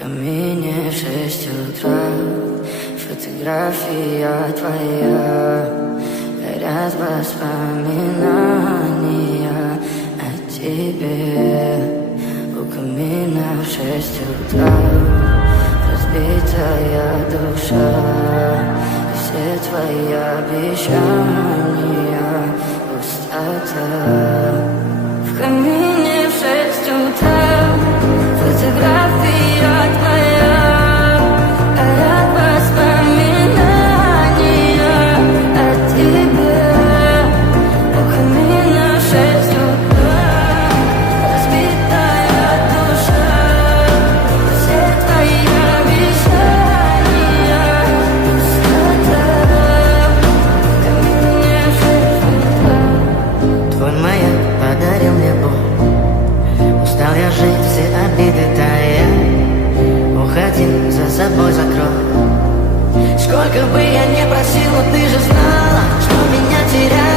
камине в 6 утра, фотография твоя, горят воспоминания о тебе. У камина в 6 утра, разбитая душа, и все твои обещания пустота. В камине в 6 утра, фотография твоя, горят воспоминания о тебе. У камина в 6 утра, разбитая душа, все твои обещания пустота. В камине в 6 утра. Твой маяк подарил мне боль. Устал я жить, все обиды тая. Уходи, за собой закрой. Сколько бы я не просил, но ты же знала, что меня терять